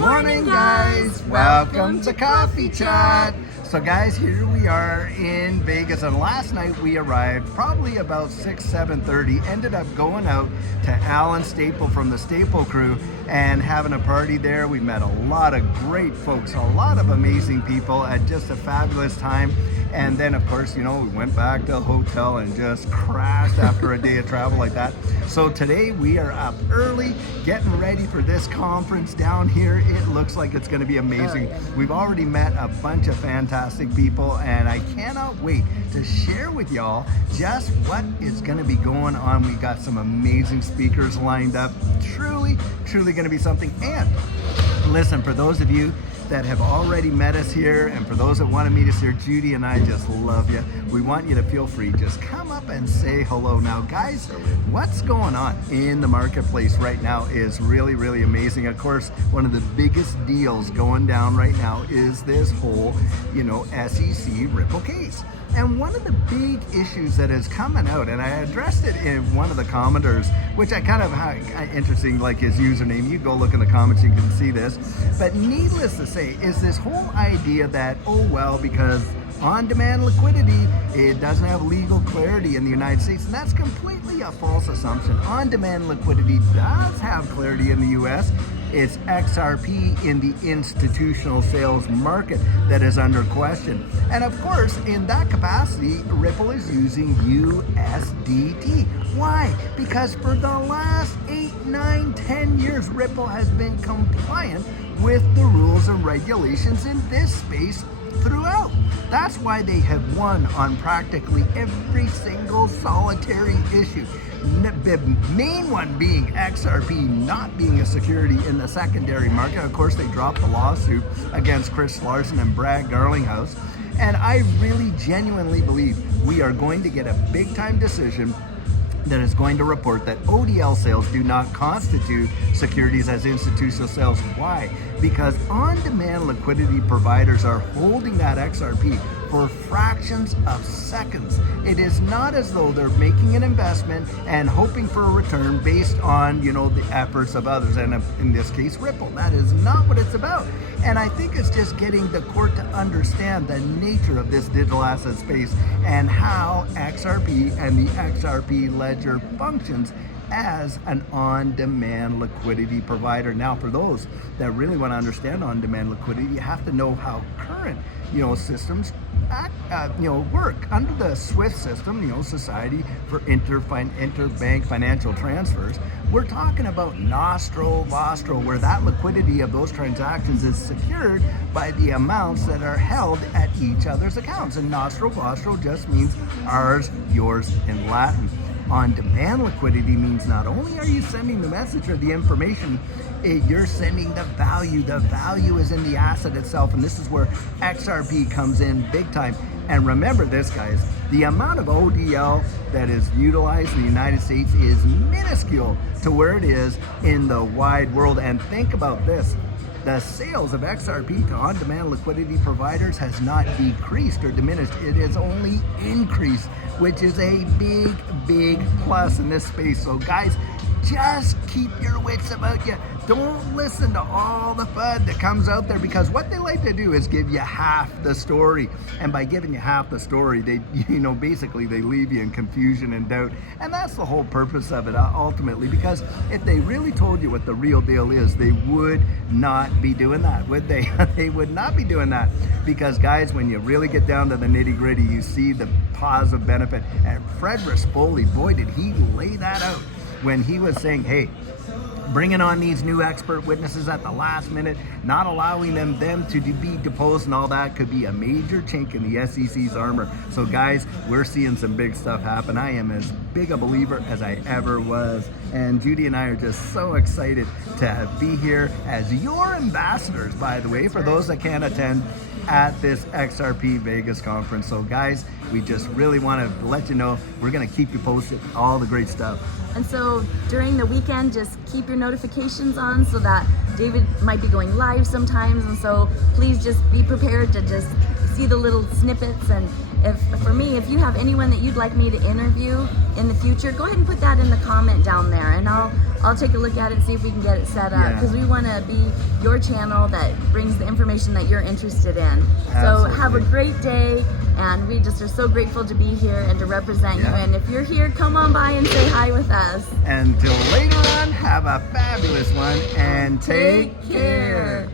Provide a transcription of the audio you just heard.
Morning, guys. Welcome to Coffee Chat. So guys, here we are in Vegas, and last night we arrived probably about 7:30, ended up going out to Alan Staple from the Staple crew and having a party there. We met a lot of great folks, a lot of amazing people, at just a fabulous time. And then of course, we went back to the hotel and just crashed after a day of travel like that. So today we are up early, getting ready for this conference down here. It looks like it's going to be amazing. We've already met a bunch of fantastic people, and I cannot wait to share with y'all just what is going to be going on. We got some amazing speakers lined up. Truly going to be something. And listen, for those of you that have already met us here, and for those that want to meet us here, Judy and I just love you. We want you to feel free, just come up and say hello. Now guys, what's going on in the marketplace right now is really amazing. Of course, one of the biggest deals going down right now is this whole SEC Ripple case. And one of the big issues that is coming out, and I addressed it in one of the commenters, which I kind of interesting, like his username, you go look in the comments, you can see this. But needless to say, is this whole idea that, oh well, because on-demand liquidity, it doesn't have legal clarity in the United States, and that's completely a false assumption. On-demand liquidity does have clarity in the US. It's XRP in the institutional sales market that is under question. And of course, in that capacity, Ripple is using USDT. Why? Because for the last 8, 9, 10 years, Ripple has been compliant with the rules and regulations in this space throughout. That's why they have won on practically every single solitary issue. The main one being XRP not being a security in the secondary market. Of course, they dropped the lawsuit against Chris Larson and Brad Garlinghouse. And I really genuinely believe we are going to get a big time decision that is going to report that ODL sales do not constitute securities as institutional sales. Why? Because on-demand liquidity providers are holding that XRP for fractions of seconds. It is not as though they're making an investment and hoping for a return based on, the efforts of others, and in this case, Ripple. That is not what it's about. And I think it's just getting the court to understand the nature of this digital asset space and how XRP and the XRP ledger functions as an on-demand liquidity provider. Now, for those that really want to understand on-demand liquidity, you have to know how current, systems work under the SWIFT system, Society for Interbank Financial Transfers. We're talking about Nostro Vostro, where that liquidity of those transactions is secured by the amounts that are held at each other's accounts. And Nostro Vostro just means ours, yours in Latin. On-demand liquidity means not only are you sending the message or the information, you're sending the value. The value is in the asset itself, and this is where XRP comes in big time. And remember this, guys, the amount of ODL that is utilized in the United States is minuscule to where it is in the wide world. And think about this. The sales of XRP to on-demand liquidity providers has not decreased or diminished. It has only increased, which is a big plus in this space. So guys, just keep your wits about you. Don't listen to all the FUD that comes out there, because what they like to do is give you half the story. And by giving you half the story, they, basically they leave you in confusion and doubt. And that's the whole purpose of it ultimately, because if they really told you what the real deal is, they would not be doing that, would they? They would not be doing that, because guys, when you really get down to the nitty gritty, you see the positive benefit. And Fred Rispoli, boy, did he lay that out when he was saying, hey, bringing on these new expert witnesses at the last minute, not allowing them to be deposed and all that could be a major chink in the SEC's armor. So guys, we're seeing some big stuff happen. I am as big a believer as I ever was. And Judy and I are just so excited to be here as your ambassadors, by the way, for those that can't attend at this XRP Vegas conference. So guys, we just really want to let you know we're going to keep you posted, all the great stuff. And so during the weekend, just keep your notifications on so that David might be going live sometimes. And so please just be prepared to just see the little snippets and if you have anyone that you'd like me to interview in the future, go ahead and put that in the comment down there, and I'll take a look at it and see if we can get it set up, because we want to be your channel that brings the information that you're interested in. Absolutely. So have a great day, and we just are so grateful to be here and to represent you. And if you're here, come on by and say hi with us. Until later on, have a fabulous one and take care.